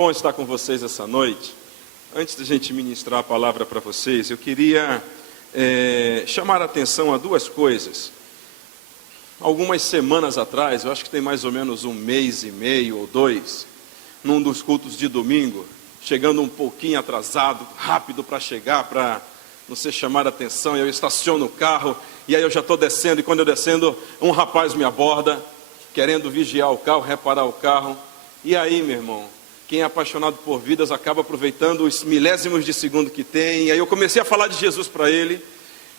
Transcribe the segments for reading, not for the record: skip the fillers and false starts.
bom estar com vocês essa noite. Antes de a gente ministrar a palavra para vocês, eu queria chamar a atenção a duas coisas. Algumas semanas atrás, eu acho que tem mais ou menos um mês e meio ou dois, num dos cultos de domingo, chegando um pouquinho atrasado, rápido para chegar, para não ser chamar a atenção, eu estaciono o carro, e aí eu já estou descendo, e quando eu descendo, um rapaz me aborda, querendo vigiar o carro, reparar o carro. E aí, meu irmão, quem é apaixonado por vidas acaba aproveitando os milésimos de segundo que tem. E aí eu comecei a falar de Jesus para ele,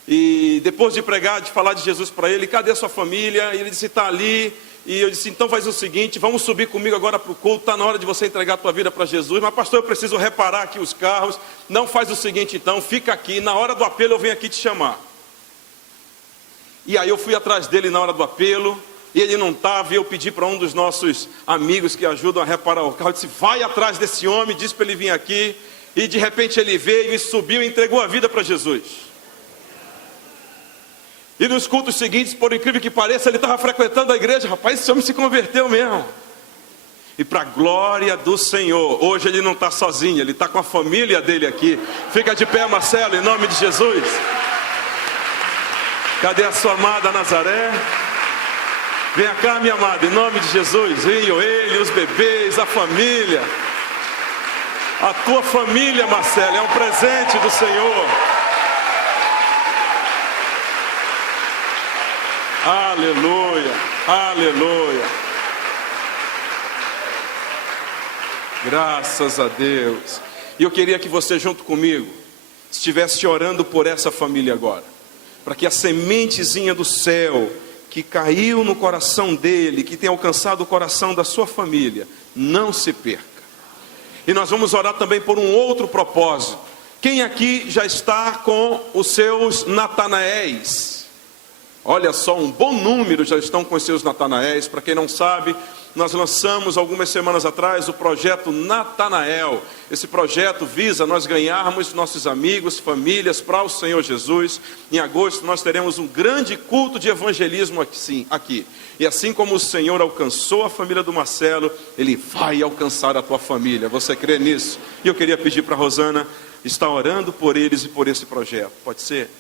e depois de pregar, de falar de Jesus para ele, cadê a sua família? E ele disse, está ali. E eu disse, então faz o seguinte, vamos subir comigo agora para o culto, está na hora de você entregar a tua vida para Jesus. Mas pastor, eu preciso reparar aqui os carros. Não, faz o seguinte então, fica aqui, na hora do apelo eu venho aqui te chamar. E aí eu fui atrás dele na hora do apelo, e ele não estava, e eu pedi para um dos nossos amigos que ajudam a reparar o carro, eu disse, vai atrás desse homem, diz para ele vir aqui. E de repente ele veio e subiu e entregou a vida para Jesus. E nos cultos seguintes, por incrível que pareça, ele estava frequentando a igreja. Rapaz, esse homem se converteu mesmo. E para a glória do Senhor, hoje ele não está sozinho, ele está com a família dele aqui. Fica de pé, Marcelo, em nome de Jesus. Cadê a sua amada Nazaré? Venha cá, minha amada, em nome de Jesus. Venham ele, os bebês, a família. A tua família, Marcelo, é um presente do Senhor. Aleluia, aleluia. Graças a Deus. E eu queria que você junto comigo estivesse orando por essa família agora, para que a sementezinha do céu que caiu no coração dele, que tem alcançado o coração da sua família, não se perca. E nós vamos orar também por um outro propósito. Quem aqui já está com os seus Natanaéis? Olha só, um bom número já estão com os seus Natanaéis. Para quem não sabe, nós lançamos algumas semanas atrás o projeto Natanael. Esse projeto visa nós ganharmos nossos amigos, famílias para o Senhor Jesus. Em agosto nós teremos um grande culto de evangelismo aqui. E assim como o Senhor alcançou a família do Marcelo, Ele vai alcançar a tua família. Você crê nisso? E eu queria pedir para a Rosana estar orando por eles e por esse projeto. Pode ser?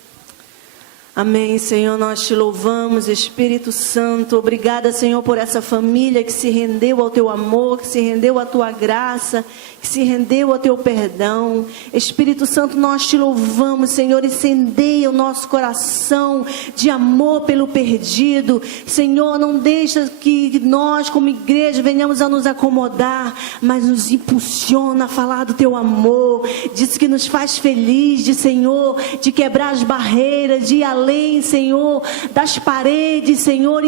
Amém, Senhor, nós te louvamos, Espírito Santo. Obrigada, Senhor, por essa família que se rendeu ao teu amor, que se rendeu à tua graça, que se rendeu ao teu perdão. Espírito Santo, nós te louvamos, Senhor, incendeia o nosso coração de amor pelo perdido. Senhor, não deixa que nós como igreja venhamos a nos acomodar, mas nos impulsiona a falar do teu amor. Diz que nos faz feliz, Senhor, de quebrar as barreiras, de ir além, Senhor, das paredes, Senhor,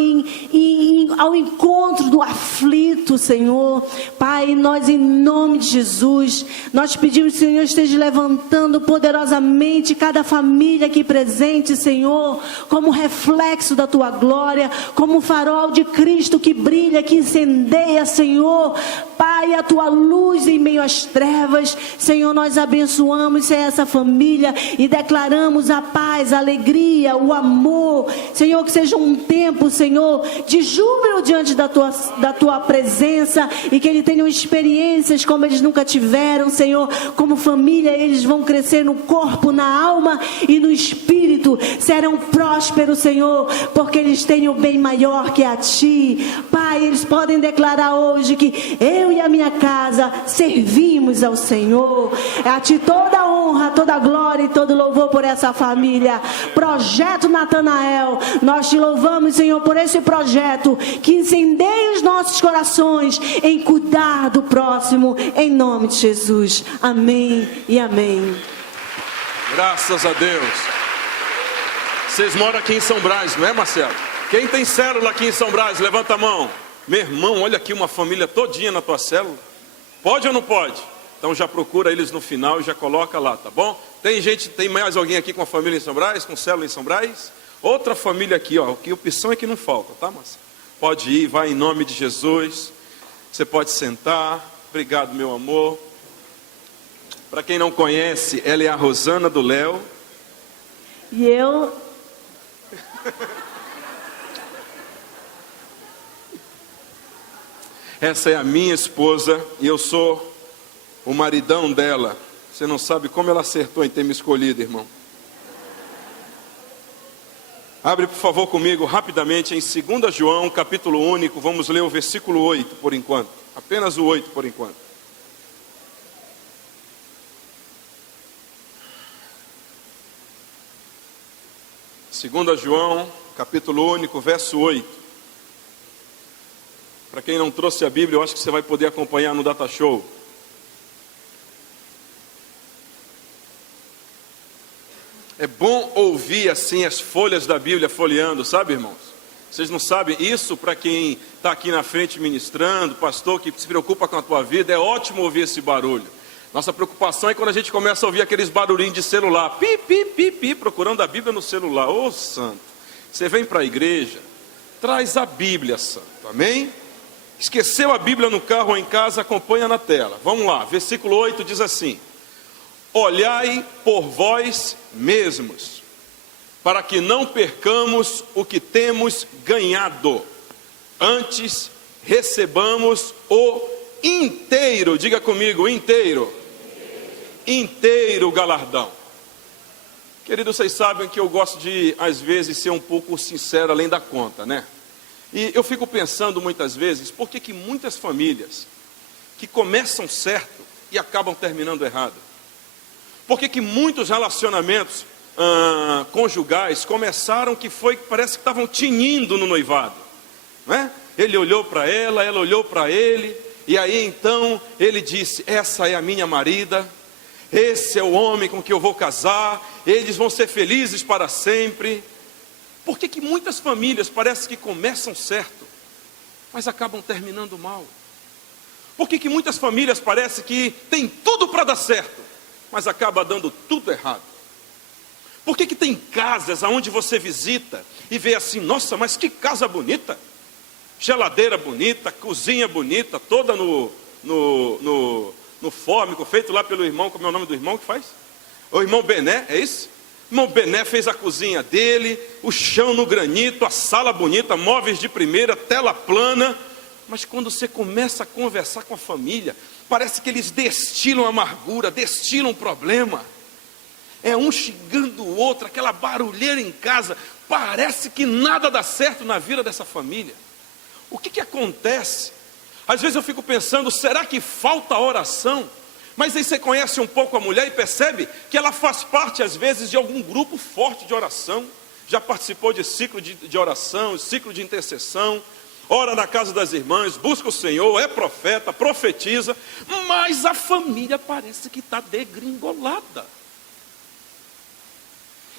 ao encontro do aflito, Senhor. Pai, nós em nome de Jesus, nós pedimos que o Senhor esteja levantando poderosamente cada família aqui presente, Senhor, como reflexo da tua glória, como farol de Cristo que brilha, que incendeia, Senhor. Pai, a tua luz em meio às trevas. Senhor, nós abençoamos essa família e declaramos a paz, a alegria, o amor. Senhor, que seja um tempo, Senhor, de júbilo diante da tua presença, e que eles tenham experiências como eles nunca tiveram, Senhor. Como família, eles vão crescer no corpo, na alma e no espírito. Serão prósperos, Senhor, porque eles têm o bem maior que a Ti. Pai, eles podem declarar hoje que eu e a minha casa servimos ao Senhor. É a Ti toda a honra, toda a glória e todo louvor por essa família. Projeto Natanael, nós te louvamos, Senhor, por esse projeto que incendeia os nossos corações em cuidar do próximo, em nome de Jesus. Amém e amém. Graças a Deus. Vocês moram aqui em São Brás, não é, Marcelo? Quem tem célula aqui em São Brás, levanta a mão. Meu irmão, olha aqui uma família todinha na tua célula. Pode ou não pode? Então já procura eles no final e já coloca lá, tá bom? Tem mais alguém aqui com a família em São Brás, com célula em São Brás? Outra família aqui, ó, que opção é que não falta, tá, Marcelo? Pode ir, vai em nome de Jesus. Você pode sentar. Obrigado, meu amor. Para quem não conhece, ela é a Rosana do Léo. E eu... Essa é a minha esposa e eu sou o maridão dela. Você não sabe como ela acertou em ter me escolhido, irmão. Abre, por favor, comigo, rapidamente, em 2 João, capítulo único. Vamos ler o versículo 8, por enquanto. Apenas o 8, por enquanto. 2 João, capítulo único, verso 8. Para quem não trouxe a Bíblia, eu acho que você vai poder acompanhar no Data Show. É bom ouvir assim as folhas da Bíblia folheando, sabe, irmãos? Vocês não sabem, isso para quem está aqui na frente ministrando, pastor que se preocupa com a tua vida, é ótimo ouvir esse barulho. Nossa preocupação é quando a gente começa a ouvir aqueles barulhinhos de celular, pi, pi, pi, pi, procurando a Bíblia no celular. Ô santo, você vem para a igreja, traz a Bíblia, santo, amém? Esqueceu a Bíblia no carro ou em casa, acompanha na tela. Vamos lá, versículo 8 diz assim: olhai por vós mesmos, para que não percamos o que temos ganhado, antes recebamos o inteiro, diga comigo, inteiro galardão. Queridos, vocês sabem que eu gosto de, às vezes, ser um pouco sincero além da conta, né? E eu fico pensando muitas vezes, por que muitas famílias que começam certo e acabam terminando errado? Por que muitos relacionamentos conjugais começaram parece que estavam tinindo no noivado, né? Ele olhou para ela olhou para ele, e aí então ele disse: essa é a minha marida, esse é o homem com que eu vou casar, eles vão ser felizes para sempre. Por que muitas famílias parece que começam certo, mas acabam terminando mal? Por que muitas famílias parece que tem tudo para dar certo, mas acaba dando tudo errado? Por que tem casas onde você visita e vê assim: nossa, mas que casa bonita, geladeira bonita, cozinha bonita, toda no fórmico, feito lá pelo irmão, como é o nome do irmão que faz? O irmão Bené, é isso? O irmão Bené fez a cozinha dele, o chão no granito, a sala bonita, móveis de primeira, tela plana. Mas quando você começa a conversar com a família, parece que eles destilam amargura, destilam problema. É um xingando o outro, aquela barulheira em casa. Parece que nada dá certo na vida dessa família. O que acontece? Às vezes eu fico pensando, será que falta oração? Mas aí você conhece um pouco a mulher e percebe que ela faz parte, às vezes, de algum grupo forte de oração. Já participou de ciclo de oração, ciclo de intercessão, ora na casa das irmãs, busca o Senhor, é profeta, profetiza, mas a família parece que está degringolada.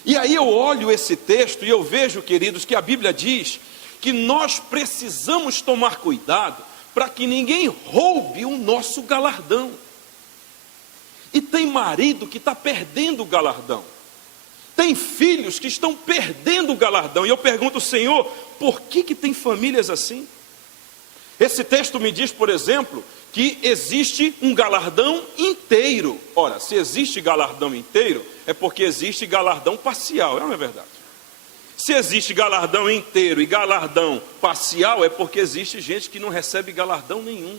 E aí eu olho esse texto e eu vejo, queridos, que a Bíblia diz que nós precisamos tomar cuidado para que ninguém roube o nosso galardão. E tem marido que está perdendo o galardão. Tem filhos que estão perdendo o galardão. E eu pergunto: Senhor, por que tem famílias assim? Esse texto me diz, por exemplo, que existe um galardão inteiro. Ora, se existe galardão inteiro, é porque existe galardão parcial, não é verdade? Se existe galardão inteiro e galardão parcial, é porque existe gente que não recebe galardão nenhum.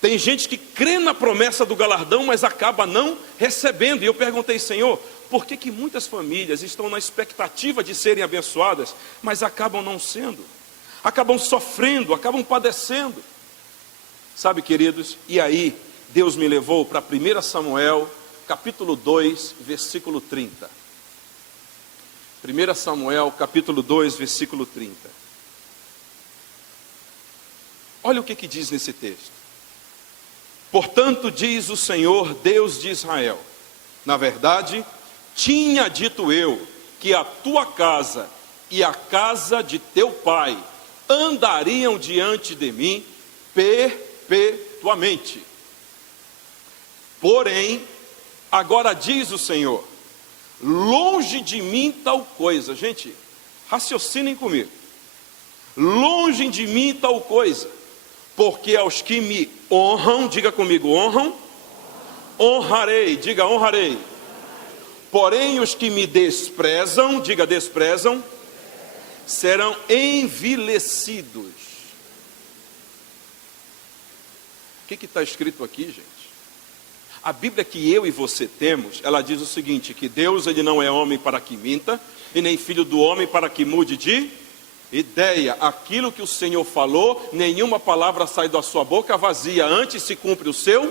Tem gente que crê na promessa do galardão, mas acaba não recebendo. E eu perguntei: Senhor, por que muitas famílias estão na expectativa de serem abençoadas, mas acabam não sendo? Acabam sofrendo, acabam padecendo. Sabe, queridos, e aí Deus me levou para 1 Samuel, capítulo 2, versículo 30. 1 Samuel, capítulo 2, versículo 30. Olha o que diz nesse texto. Portanto, diz o Senhor, Deus de Israel: na verdade, tinha dito eu que a tua casa e a casa de teu pai andariam diante de mim perpetuamente. Porém, agora diz o Senhor: longe de mim tal coisa. Gente, raciocinem comigo. Longe de mim tal coisa, porque aos que me honram, diga comigo, honram, honrarei, diga honrarei. Porém os que me desprezam, diga desprezam, serão envilecidos. O que está escrito aqui, gente? A Bíblia que eu e você temos, ela diz o seguinte, que Deus ele não é homem para que minta, e nem filho do homem para que mude de ideia. Aquilo que o Senhor falou, nenhuma palavra sai da sua boca vazia, antes se cumpre o seu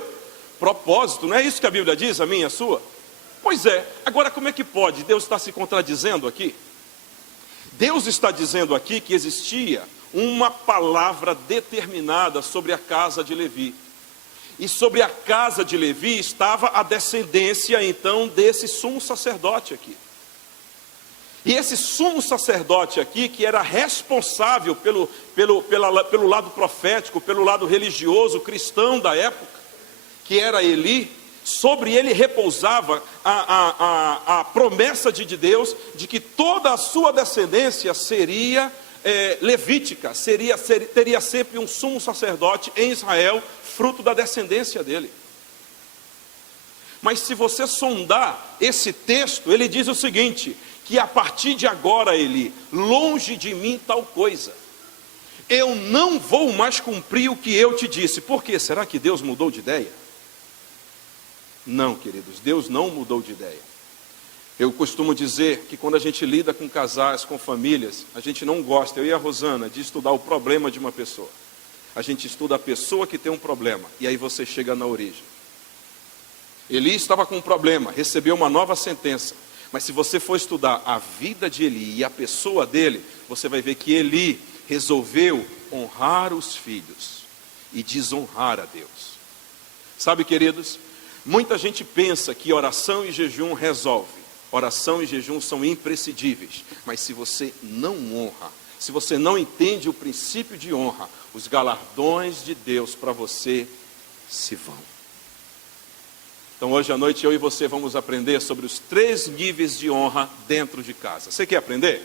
propósito. Não é isso que a Bíblia diz, a minha e a sua? Pois é, agora como é que pode? Deus está se contradizendo aqui? Deus está dizendo aqui que existia uma palavra determinada sobre a casa de Levi. E sobre a casa de Levi estava a descendência então desse sumo sacerdote aqui. E esse sumo sacerdote aqui, que era responsável pelo lado profético, pelo lado religioso, cristão da época, que era Eli, sobre ele repousava a promessa de Deus, de que toda a sua descendência seria levítica, teria sempre um sumo sacerdote em Israel, fruto da descendência dele. Mas se você sondar esse texto, ele diz o seguinte, que a partir de agora, Eli, longe de mim tal coisa, eu não vou mais cumprir o que eu te disse. Por quê? Será que Deus mudou de ideia? Não, queridos, Deus não mudou de ideia. Eu costumo dizer que quando a gente lida com casais, com famílias, a gente não gosta, eu e a Rosana, de estudar o problema de uma pessoa. A gente estuda a pessoa que tem um problema, e aí você chega na origem. Eli estava com um problema, recebeu uma nova sentença. Mas se você for estudar a vida de Eli e a pessoa dele, você vai ver que Eli resolveu honrar os filhos e desonrar a Deus. Sabe, queridos, muita gente pensa que oração e jejum resolve. Oração e jejum são imprescindíveis. Mas se você não honra, se você não entende o princípio de honra, os galardões de Deus para você se vão. Então hoje à noite eu e você vamos aprender sobre os 3 níveis de honra dentro de casa. Você quer aprender?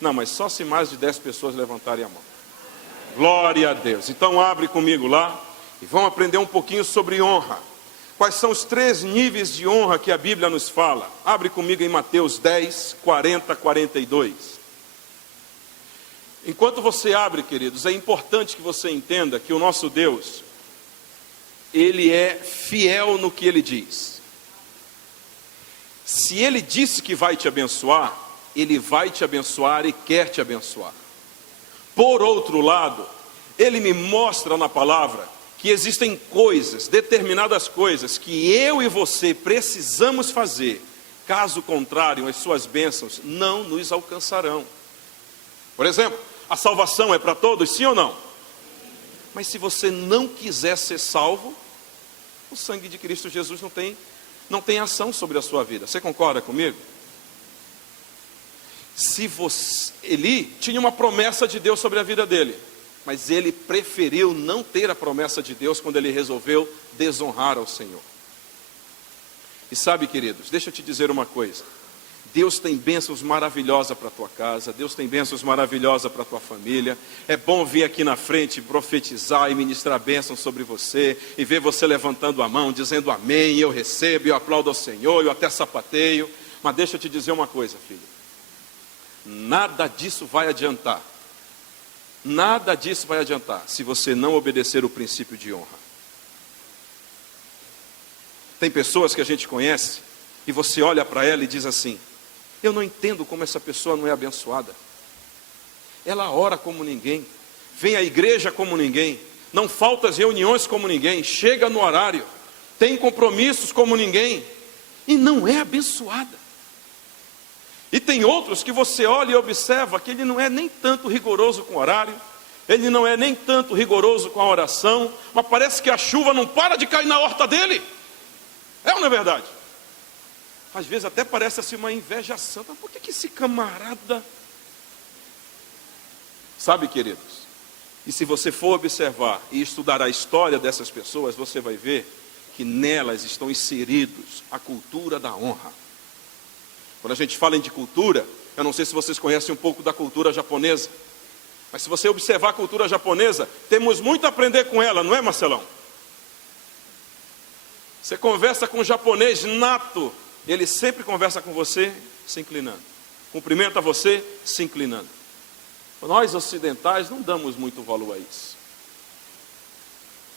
Não, mas só se mais de 10 pessoas levantarem a mão. Glória a Deus. Então abre comigo lá e vamos aprender um pouquinho sobre honra. Quais são os 3 níveis de honra que a Bíblia nos fala? Abre comigo em Mateus 10, 40, 42. Enquanto você abre, queridos, é importante que você entenda que o nosso Deus, Ele é fiel no que Ele diz. Se Ele disse que vai te abençoar, Ele vai te abençoar e quer te abençoar. Por outro lado, Ele me mostra na palavra que existem coisas, determinadas coisas, que eu e você precisamos fazer. Caso contrário, as suas bênçãos não nos alcançarão. Por exemplo, a salvação é para todos, sim ou não? Mas se você não quiser ser salvo, o sangue de Cristo Jesus não tem ação sobre a sua vida. Você concorda comigo? Eli tinha uma promessa de Deus sobre a vida dele, mas ele preferiu não ter a promessa de Deus quando ele resolveu desonrar ao Senhor. E sabe, queridos, deixa eu te dizer uma coisa. Deus tem bênçãos maravilhosas para a tua casa, Deus tem bênçãos maravilhosas para a tua família. É bom vir aqui na frente, profetizar e ministrar bênçãos sobre você, e ver você levantando a mão, dizendo amém, eu recebo, eu aplaudo ao Senhor, eu até sapateio. Mas deixa eu te dizer uma coisa, filho. Nada disso vai adiantar. Nada disso vai adiantar se você não obedecer o princípio de honra. Tem pessoas que a gente conhece, e você olha para ela e diz assim: eu não entendo como essa pessoa não é abençoada. Ela ora como ninguém, vem à igreja como ninguém, não falta as reuniões como ninguém, chega no horário, tem compromissos como ninguém, e não é abençoada. E tem outros que você olha e observa que ele não é nem tanto rigoroso com o horário, ele não é nem tanto rigoroso com a oração, mas parece que a chuva não para de cair na horta dele. É ou não é verdade? Às vezes até parece assim uma inveja santa. Por que esse camarada... Sabe, queridos, e se você for observar e estudar a história dessas pessoas, você vai ver que nelas estão inseridos a cultura da honra. Quando a gente fala de cultura, eu não sei se vocês conhecem um pouco da cultura japonesa, mas se você observar a cultura japonesa, temos muito a aprender com ela, não é, Marcelão? Você conversa com um japonês nato, ele sempre conversa com você se inclinando, cumprimenta você se inclinando. Nós ocidentais não damos muito valor a isso.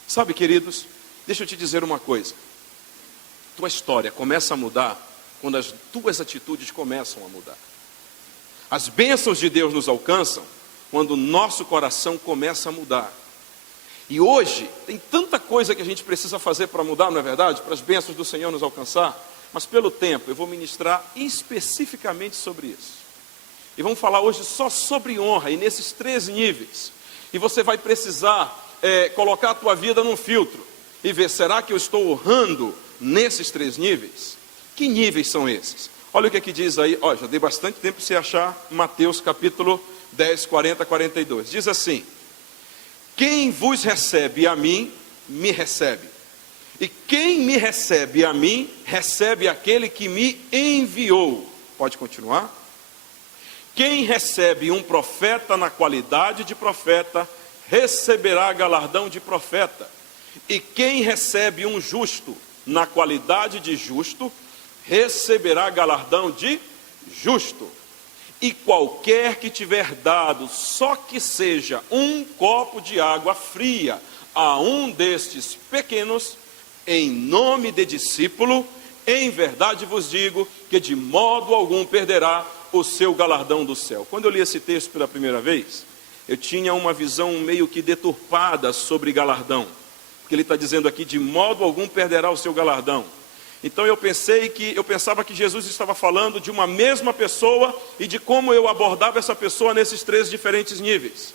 Sabe, queridos, deixa eu te dizer uma coisa. tua história começa a mudar quando as tuas atitudes começam a mudar. As bênçãos de Deus nos alcançam quando o nosso coração começa a mudar. E hoje tem tanta coisa que a gente precisa fazer para mudar, não é verdade? Para as bênçãos do Senhor nos alcançar. Mas pelo tempo eu vou ministrar especificamente sobre isso. E vamos falar hoje só sobre honra, e nesses 3 níveis. E você vai precisar colocar a tua vida num filtro e ver, será que eu estou honrando nesses 3 níveis? Que níveis são esses? Olha o que aqui diz aí, já dei bastante tempo para você achar Mateus capítulo 10, 40, 42. Diz assim: quem vos recebe a mim, me recebe. E quem me recebe a mim, recebe aquele que me enviou. Pode continuar? Quem recebe um profeta na qualidade de profeta, receberá galardão de profeta. E quem recebe um justo na qualidade de justo, receberá galardão de justo. E qualquer que tiver dado, só que seja um copo de água fria, a um destes pequenos, em nome de discípulo, em verdade vos digo, que de modo algum perderá o seu galardão do céu. Quando eu li esse texto pela primeira vez, eu tinha uma visão meio que deturpada sobre galardão, porque ele está dizendo aqui, de modo algum perderá o seu galardão. Então eu pensava que Jesus estava falando de uma mesma pessoa e de como eu abordava essa pessoa nesses 3 diferentes níveis.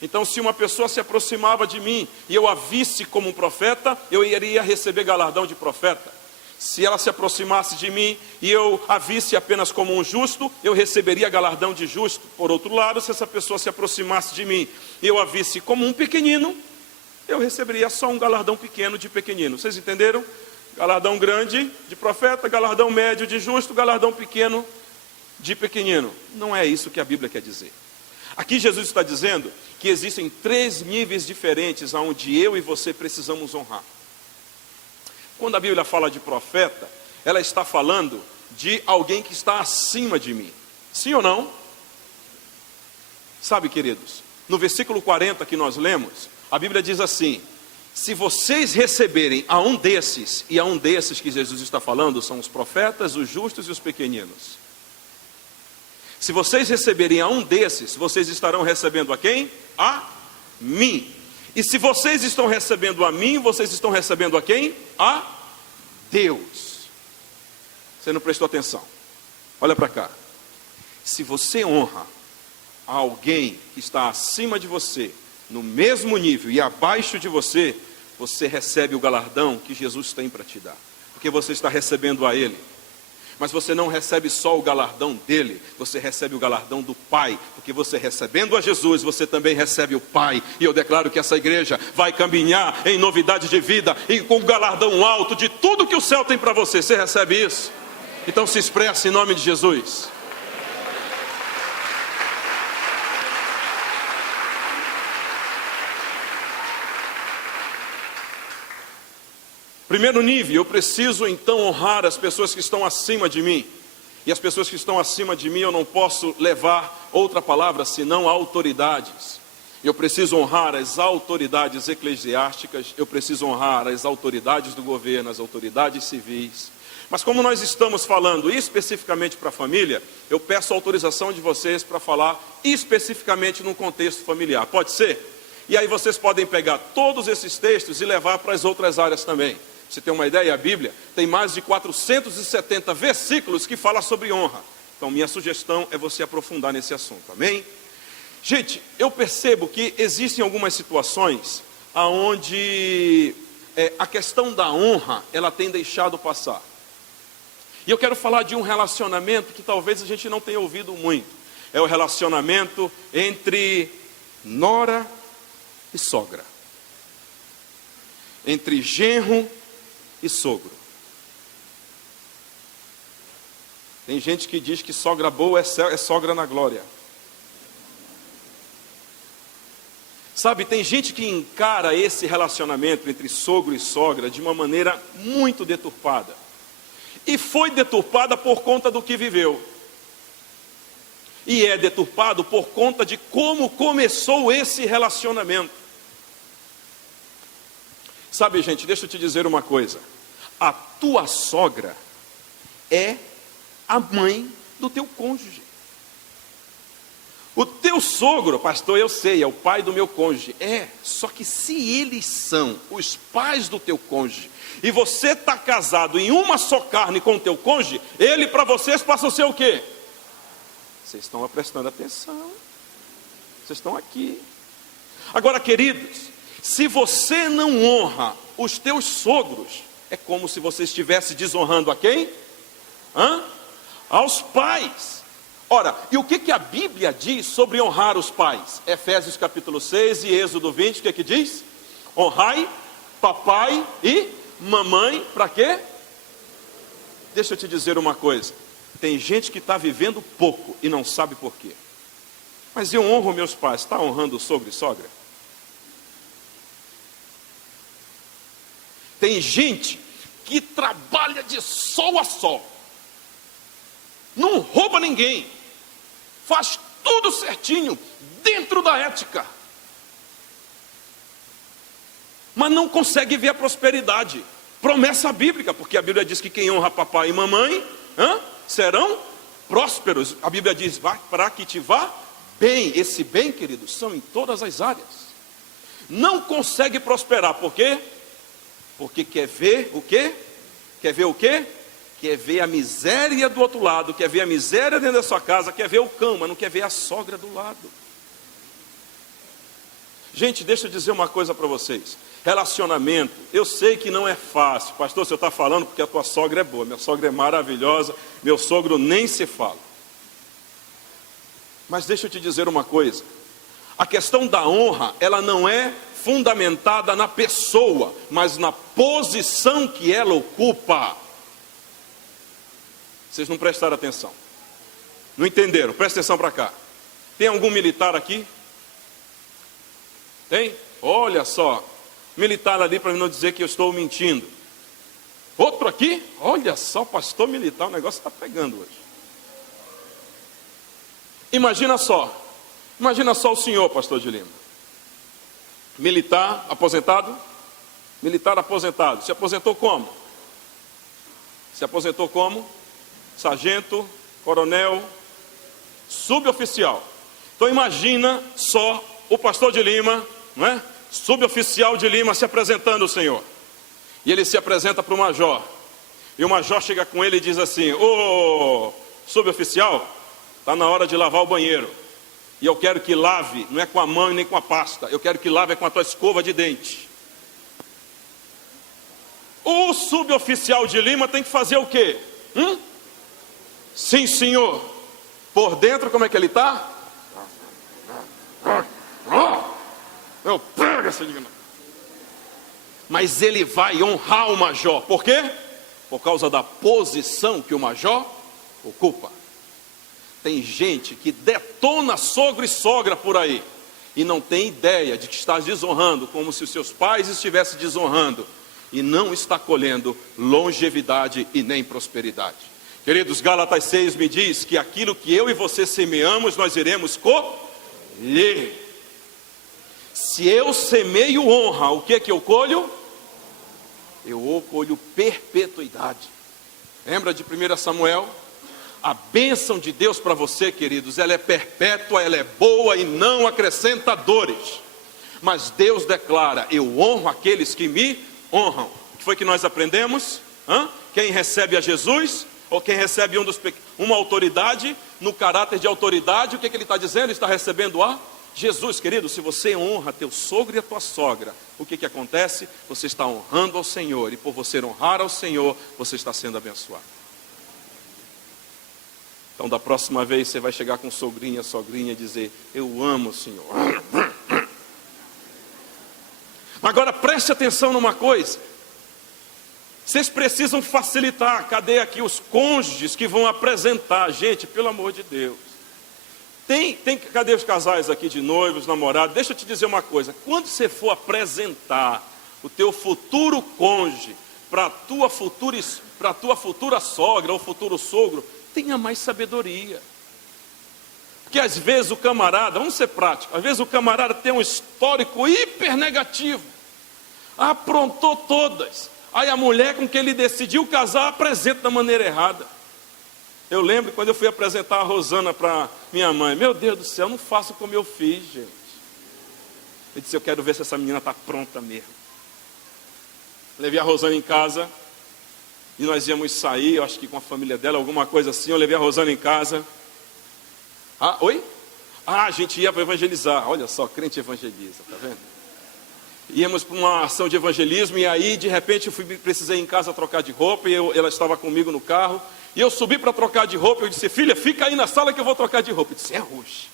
Então, se uma pessoa se aproximava de mim e eu a visse como um profeta, eu iria receber galardão de profeta. Se ela se aproximasse de mim e eu a visse apenas como um justo, eu receberia galardão de justo. Por outro lado, se essa pessoa se aproximasse de mim e eu a visse como um pequenino, eu receberia só um galardão pequeno de pequenino. Vocês entenderam? Galardão grande de profeta, galardão médio de justo, galardão pequeno de pequenino. Não é isso que a Bíblia quer dizer. Aqui Jesus está dizendo que existem 3 níveis diferentes aonde eu e você precisamos honrar. Quando a Bíblia fala de profeta, ela está falando de alguém que está acima de mim. Sim ou não? Sabe, queridos, no versículo 40 que nós lemos, a Bíblia diz assim: se vocês receberem a um desses, e a um desses que Jesus está falando são os profetas, os justos e os pequeninos. Se vocês receberem a um desses, vocês estarão recebendo a quem? A mim. E se vocês estão recebendo a mim, vocês estão recebendo a quem? A Deus. Você não prestou atenção. Olha para cá. Se você honra a alguém que está acima de você, no mesmo nível e abaixo de você, você recebe o galardão que Jesus tem para te dar. Porque você está recebendo a Ele. Mas você não recebe só o galardão dele, você recebe o galardão do Pai, porque você recebendo a Jesus, você também recebe o Pai. E eu declaro que essa igreja vai caminhar em novidade de vida e com o galardão alto de tudo que o céu tem para você. Você recebe isso? Então se expressa em nome de Jesus. Primeiro nível, eu preciso então honrar as pessoas que estão acima de mim. E as pessoas que estão acima de mim, eu não posso levar outra palavra senão autoridades. Eu preciso honrar as autoridades eclesiásticas, eu preciso honrar as autoridades do governo, as autoridades civis. Mas como nós estamos falando especificamente para a família, eu peço a autorização de vocês para falar especificamente no contexto familiar. Pode ser? E aí vocês podem pegar todos esses textos e levar para as outras áreas também. Você tem uma ideia, a Bíblia tem mais de 470 versículos que falam sobre honra. Então minha sugestão é você aprofundar nesse assunto, amém? Gente, eu percebo que existem algumas situações onde a questão da honra, ela tem deixado passar. E eu quero falar de um relacionamento que talvez a gente não tenha ouvido muito. É o relacionamento entre nora e sogra. Entre genro e sogro. Tem gente que diz que sogra boa é sogra na glória. Sabe, tem gente que encara esse relacionamento entre sogro e sogra de uma maneira muito deturpada. E foi deturpada por conta do que viveu. E é deturpado por conta de como começou esse relacionamento. Sabe, gente, deixa eu te dizer uma coisa. A tua sogra é a mãe do teu cônjuge. O teu sogro, pastor, eu sei, é o pai do meu cônjuge. Só que se eles são os pais do teu cônjuge, e você está casado em uma só carne com o teu cônjuge, ele para vocês passa a ser o quê? Vocês estão prestando atenção. Vocês estão aqui. Agora, queridos, se você não honra os teus sogros, é como se você estivesse desonrando a quem? Aos pais. Ora, e o que a Bíblia diz sobre honrar os pais? Efésios capítulo 6 e Êxodo 20, o que diz? Honrai papai e mamãe, para quê? Deixa eu te dizer uma coisa. Tem gente que está vivendo pouco e não sabe por quê. Mas eu honro meus pais. Está honrando o sogro e sogra? Tem gente que trabalha de sol a sol. Não rouba ninguém. Faz tudo certinho, dentro da ética. Mas não consegue ver a prosperidade. Promessa bíblica, porque a Bíblia diz que quem honra papai e mamãe serão prósperos. A Bíblia diz, vai para que te vá bem. Esse bem, queridos, são em todas as áreas. Não consegue prosperar, por quê? Porque quer ver o quê? Quer ver o quê? Quer ver a miséria do outro lado, quer ver a miséria dentro da sua casa, quer ver o cão, mas não quer ver a sogra do lado. Gente, deixa eu dizer uma coisa para vocês. Relacionamento, eu sei que não é fácil. Pastor, você está falando porque a tua sogra é boa. Minha sogra é maravilhosa, meu sogro nem se fala. Mas deixa eu te dizer uma coisa. A questão da honra, ela não é fundamentada na pessoa, mas na posição que ela ocupa. Vocês não prestaram atenção. Não entenderam? Presta atenção para cá. Tem algum militar aqui? Tem? Olha só. Militar ali para não dizer que eu estou mentindo. Outro aqui? Olha só, pastor militar, o negócio está pegando hoje. Imagina só o senhor, pastor de Lima. Militar aposentado? Militar aposentado. Se aposentou como? Se aposentou como? Sargento, coronel, suboficial. Então imagina só o pastor de Lima, não é? Suboficial de Lima se apresentando ao Senhor. E ele se apresenta para o major. E o major chega com ele e diz assim: ô suboficial, está na hora de lavar o banheiro. E eu quero que lave, não é com a mão nem com a pasta, eu quero que lave com a tua escova de dente. O suboficial de Lima tem que fazer o quê? Sim, senhor. Por dentro, como é que ele está? Eu pego essa digna. Mas ele vai honrar o major. Por quê? Por causa da posição que o major ocupa. Tem gente que detona sogro e sogra por aí e não tem ideia de que está desonrando, como se os seus pais estivessem desonrando, e não está colhendo longevidade e nem prosperidade. Queridos, Gálatas 6 me diz que aquilo que eu e você semeamos, nós iremos colher. Se eu semeio honra, o que eu colho? Eu colho perpetuidade. Lembra de 1 Samuel? A bênção de Deus para você, queridos, ela é perpétua, ela é boa e não acrescenta dores. Mas Deus declara: eu honro aqueles que me honram. O que foi que nós aprendemos? Quem recebe a Jesus, ou quem recebe uma autoridade, no caráter de autoridade, o que ele está dizendo? Ele está recebendo a Jesus, querido. Se você honra teu sogro e a tua sogra, o que acontece? Você está honrando ao Senhor, e por você honrar ao Senhor, você está sendo abençoado. Então, da próxima vez, você vai chegar com sogrinha e dizer: eu amo o Senhor. Agora, preste atenção numa coisa. Vocês precisam facilitar. Cadê aqui os cônjuges que vão apresentar? Gente, pelo amor de Deus. Cadê os casais aqui de noivos, namorados? Deixa eu te dizer uma coisa. Quando você for apresentar o teu futuro cônjuge para a tua futura sogra ou futuro sogro, tenha mais sabedoria. Porque às vezes o camarada, vamos ser práticos, às vezes o camarada tem um histórico hiper negativo, aprontou todas, Aí a mulher com quem ele decidiu casar apresenta da maneira errada. Eu lembro quando eu fui apresentar a Rosana para minha mãe. Meu Deus do céu, não faço como eu fiz, gente. Eu disse, eu quero ver se essa menina está pronta mesmo. Levei a Rosana em casa. E nós íamos sair, eu acho que com a família dela, alguma coisa assim. Eu levei a Rosana em casa. Ah, oi? Ah, a gente ia para evangelizar. Olha só, crente evangeliza, tá vendo? Íamos para uma ação de evangelismo. E aí, de repente, precisei ir em casa trocar de roupa. E ela estava comigo no carro. E eu subi para trocar de roupa. Eu disse, filha, fica aí na sala que eu vou trocar de roupa. Eu disse, é hoje.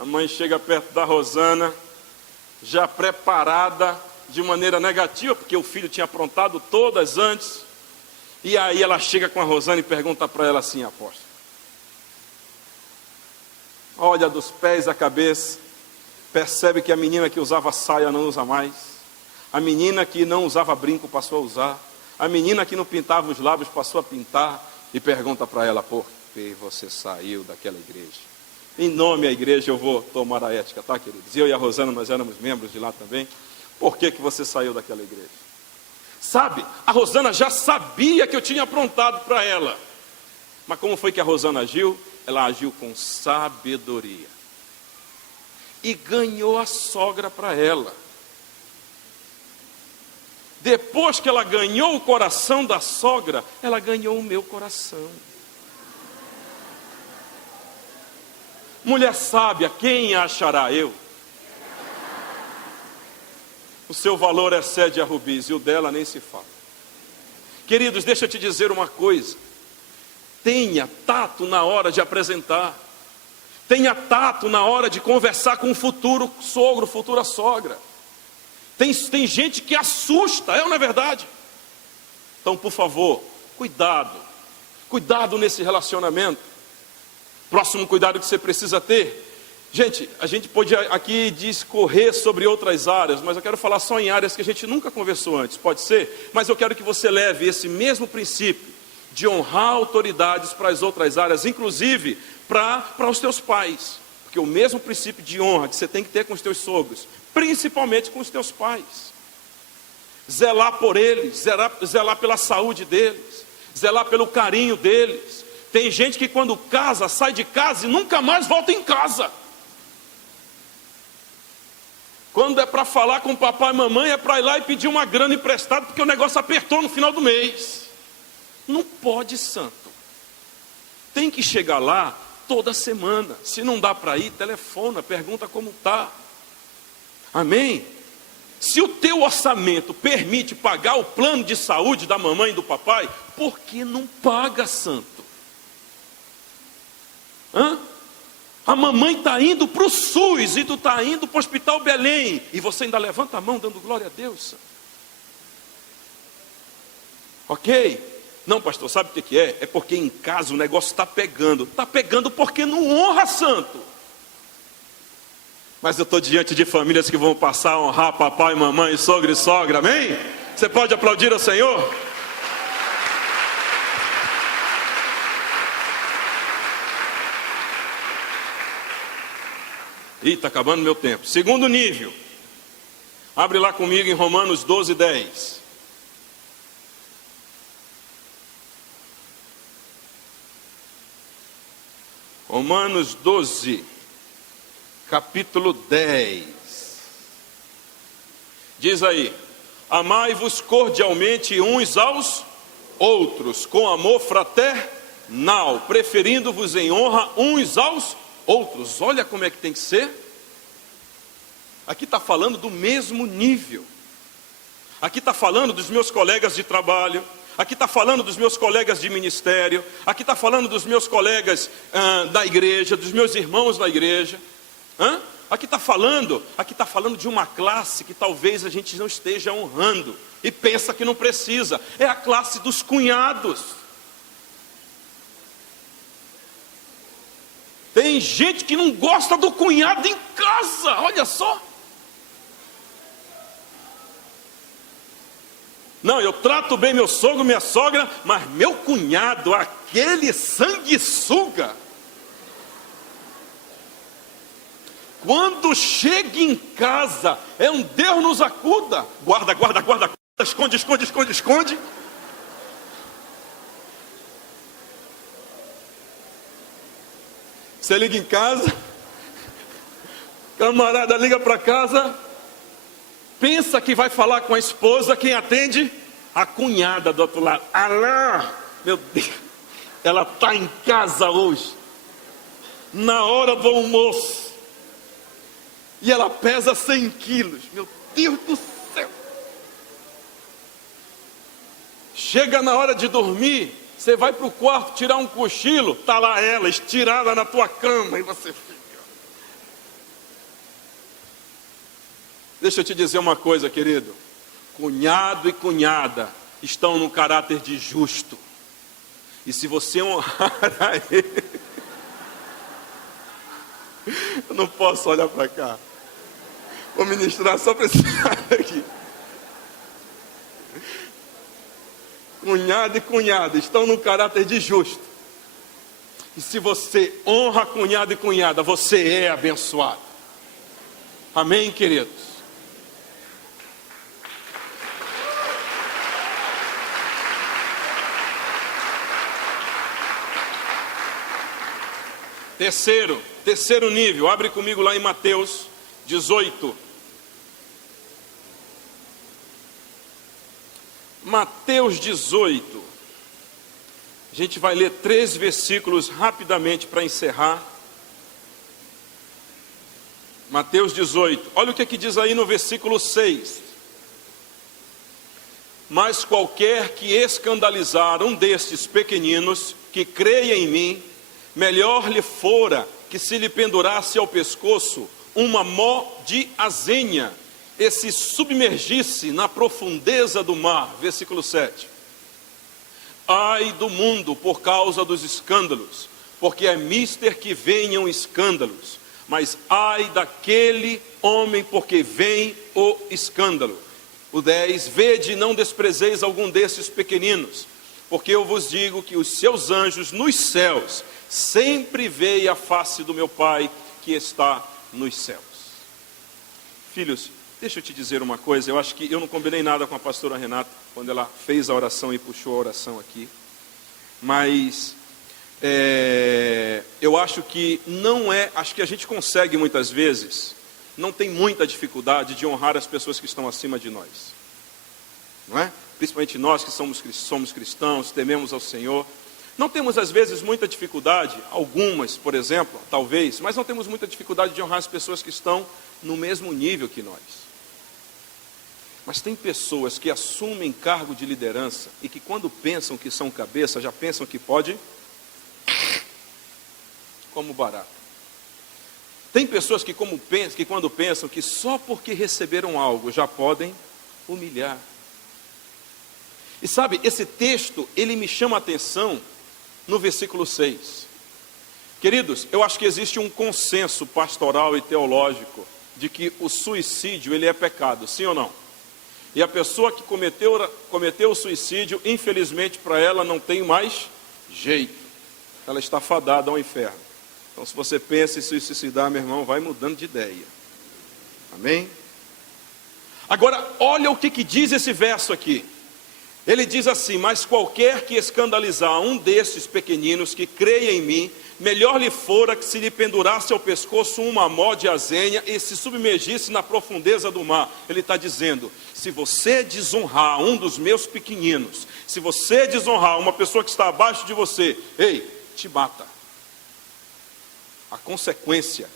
A mãe chega perto da Rosana, já preparada de maneira negativa, porque o filho tinha aprontado todas antes. E aí ela chega com a Rosana e pergunta para ela assim, apóstolo, olha dos pés à cabeça, percebe que a menina que usava saia não usa mais, a menina que não usava brinco passou a usar, a menina que não pintava os lábios passou a pintar, e pergunta para ela, por que você saiu daquela igreja? Em nome da igreja eu vou tomar a ética, tá, queridos? Eu e a Rosana, nós éramos membros de lá também. Por que você saiu daquela igreja? Sabe, a Rosana já sabia que eu tinha aprontado para ela. Mas como foi que a Rosana agiu? Ela agiu com sabedoria. E ganhou a sogra para ela. Depois que ela ganhou o coração da sogra, ela ganhou o meu coração. Mulher sábia, quem achará eu? O seu valor excede a rubis e o dela nem se fala. Queridos, deixa eu te dizer uma coisa. Tenha tato na hora de apresentar. Tenha tato na hora de conversar com o futuro sogro, futura sogra. Tem gente que assusta, não é verdade? Então, por favor, cuidado. Cuidado nesse relacionamento. Próximo cuidado que você precisa ter. Gente, a gente pode aqui discorrer sobre outras áreas, mas eu quero falar só em áreas que a gente nunca conversou antes, pode ser? Mas eu quero que você leve esse mesmo princípio de honrar autoridades para as outras áreas, inclusive para os teus pais. Porque o mesmo princípio de honra que você tem que ter com os teus sogros, principalmente com os teus pais. Zelar por eles, zelar pela saúde deles, zelar pelo carinho deles. Tem gente que quando casa, sai de casa e nunca mais volta em casa. Quando é para falar com o papai e mamãe, é para ir lá e pedir uma grana emprestada, porque o negócio apertou no final do mês. Não pode, santo. Tem que chegar lá toda semana. Se não dá para ir, telefona, pergunta como está. Amém? Se o teu orçamento permite pagar o plano de saúde da mamãe e do papai, por que não paga, santo? Hã? A mamãe está indo para o SUS e tu está indo para o Hospital Belém. E você ainda levanta a mão dando glória a Deus. Ok? Não, pastor, sabe o que é? É porque em casa o negócio está pegando. Está pegando porque não honra, santo. Mas eu estou diante de famílias que vão passar a honrar papai, mamãe, sogra e sogra. Amém? Você pode aplaudir ao Senhor? Ih, está acabando meu tempo. Segundo nível. Abre lá comigo em Romanos 12, 10. Romanos 12, capítulo 10. Diz aí: amai-vos cordialmente uns aos outros, com amor fraternal, preferindo-vos em honra uns aos outros. Olha como é que tem que ser. Aqui está falando do mesmo nível. Aqui está falando dos meus colegas de trabalho. Aqui está falando dos meus colegas de ministério. Aqui está falando dos meus colegas da igreja, dos meus irmãos da igreja. Aqui está falando de uma classe que talvez a gente não esteja honrando e pensa que não precisa. É a classe dos cunhados. Tem gente que não gosta do cunhado em casa, olha só. Não, eu trato bem meu sogro, minha sogra, mas meu cunhado, aquele sanguessuga, quando chega em casa, é um Deus nos acuda. Guarda, guarda, guarda. esconde, esconde, esconde, esconde. Você liga em casa, camarada liga para casa, pensa que vai falar com a esposa, quem atende? A cunhada do outro lado. Alain, meu Deus, ela está em casa hoje, na hora do almoço, e ela pesa 100 quilos, meu Deus do céu. Chega na hora de dormir, você vai para o quarto tirar um cochilo, está lá ela estirada na tua cama e você fica. Deixa eu te dizer uma coisa, querido. Cunhado e cunhada estão no caráter de justo. E se você honrar a ele... Eu não posso olhar para cá. Vou ministrar só para esse cara aqui. Cunhado e cunhada estão no caráter de justo. E se você honra cunhado e cunhada, você é abençoado. Amém, queridos? Terceiro nível, abre comigo lá em Mateus 18. Mateus 18, a gente vai ler 3 versículos rapidamente para encerrar. Mateus 18, olha o que diz aí no versículo 6. Mas qualquer que escandalizar um destes pequeninos que creia em mim, melhor lhe fora que se lhe pendurasse ao pescoço uma mó de azenha e se submergisse na profundeza do mar. Versículo 7. Ai do mundo por causa dos escândalos, porque é mister que venham escândalos, mas ai daquele homem porque vem o escândalo. O 10, vede, não desprezeis algum desses pequeninos, porque eu vos digo que os seus anjos nos céus sempre veem a face do meu Pai que está nos céus. Filhos, deixa eu te dizer uma coisa, eu acho que eu não combinei nada com a pastora Renata, quando ela fez a oração e puxou a oração aqui, mas eu acho que acho que a gente consegue muitas vezes, não tem muita dificuldade de honrar as pessoas que estão acima de nós, não é? Principalmente nós que somos cristãos, tememos ao Senhor, não temos às vezes muita dificuldade, algumas, por exemplo, talvez, mas não temos muita dificuldade de honrar as pessoas que estão no mesmo nível que nós. Mas tem pessoas que assumem cargo de liderança e que quando pensam que são cabeça, já pensam que pode como barato. Tem pessoas que quando pensam que só porque receberam algo já podem humilhar. E sabe, esse texto, ele me chama a atenção no versículo 6. Queridos, eu acho que existe um consenso pastoral e teológico de que o suicídio, ele é pecado, sim ou não? E a pessoa que cometeu o suicídio, infelizmente para ela não tem mais jeito. Ela está fadada ao inferno. Então se você pensa em se suicidar, meu irmão, vai mudando de ideia. Amém? Agora, olha o que diz esse verso aqui. Ele diz assim, mas qualquer que escandalizar um desses pequeninos que creia em mim, melhor lhe fora que se lhe pendurasse ao pescoço uma mó de azenha e se submergisse na profundeza do mar. Ele está dizendo, se você desonrar um dos meus pequeninos, se você desonrar uma pessoa que está abaixo de você, ei, te mata. A consequência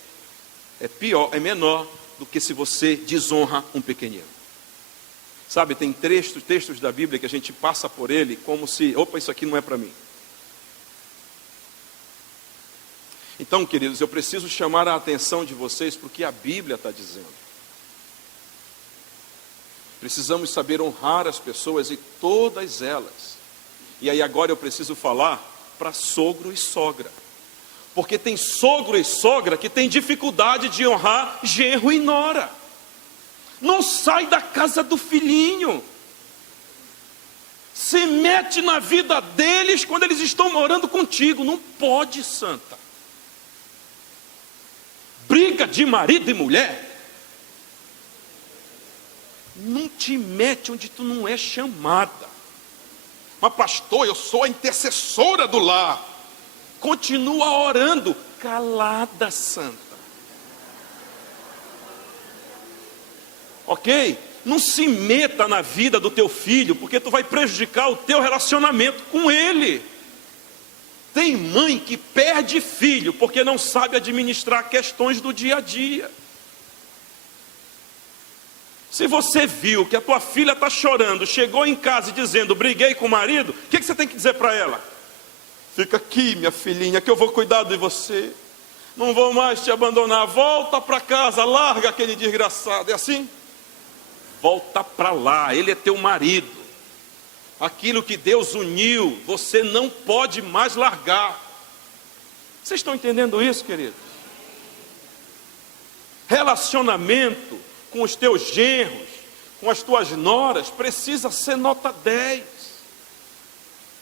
é menor do que se você desonra um pequenino. Sabe, tem textos da Bíblia que a gente passa por ele como se, opa, isso aqui não é para mim. Então, queridos, eu preciso chamar a atenção de vocês para o que a Bíblia está dizendo. Precisamos saber honrar as pessoas e todas elas. E aí agora eu preciso falar para sogro e sogra. Porque tem sogro e sogra que tem dificuldade de honrar genro e nora. Não sai da casa do filhinho. Se mete na vida deles quando eles estão morando contigo. Não pode, santa. Briga de marido e mulher. Não te mete onde tu não é chamada. Mas pastor, eu sou a intercessora do lar. Continua orando, calada, santa. Ok? Não se meta na vida do teu filho, porque tu vai prejudicar o teu relacionamento com ele. Tem mãe que perde filho porque não sabe administrar questões do dia a dia. Se você viu que a tua filha está chorando, chegou em casa dizendo, briguei com o marido, o que você tem que dizer para ela? Fica aqui, minha filhinha, que eu vou cuidar de você. Não vou mais te abandonar. Volta para casa, larga aquele desgraçado. É assim? Volta para lá, ele é teu marido. Aquilo que Deus uniu, você não pode mais largar. Vocês estão entendendo isso, queridos? Relacionamento com os teus genros, com as tuas noras, precisa ser nota 10.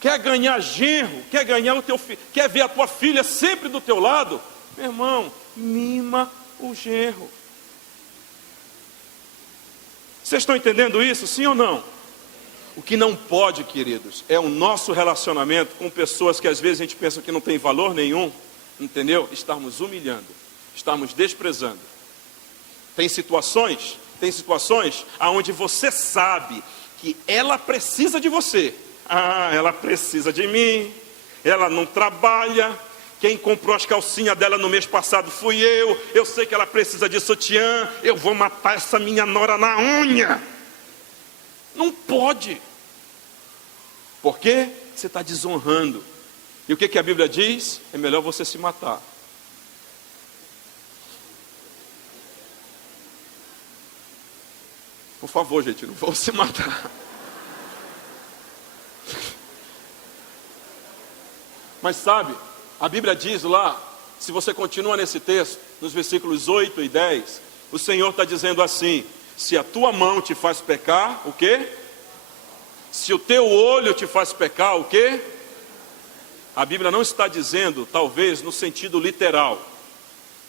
Quer ganhar genro, quer ganhar o teu filho, quer ver a tua filha sempre do teu lado? Meu irmão, mima o genro. Vocês estão entendendo isso, sim ou não? O que não pode, queridos, é o nosso relacionamento com pessoas que às vezes a gente pensa que não tem valor nenhum, entendeu? Estarmos humilhando, estarmos desprezando. Tem situações onde você sabe que ela precisa de você. Ah, ela precisa de mim, ela não trabalha, quem comprou as calcinhas dela no mês passado fui eu sei que ela precisa de sutiã, eu vou matar essa minha nora na unha. Não pode. Por quê? Você está desonrando. E o que a Bíblia diz? É melhor você se matar. Por favor, gente, não vão se matar. Mas sabe, a Bíblia diz lá, se você continua nesse texto, nos versículos 8 e 10, o Senhor está dizendo assim, se a tua mão te faz pecar, o quê? Se o teu olho te faz pecar, o quê? A Bíblia não está dizendo, talvez, no sentido literal.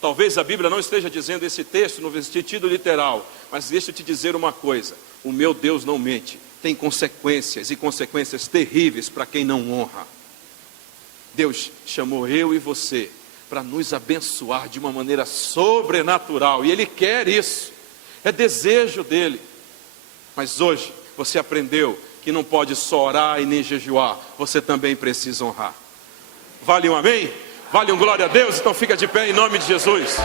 Talvez a Bíblia não esteja dizendo esse texto no sentido literal, mas deixa eu te dizer uma coisa, o meu Deus não mente, tem consequências e consequências terríveis para quem não honra. Deus chamou eu e você para nos abençoar de uma maneira sobrenatural, e Ele quer isso, é desejo dEle. Mas hoje você aprendeu que não pode só orar e nem jejuar, você também precisa honrar. Vale um amém? Vale um glória a Deus? Então fica de pé em nome de Jesus.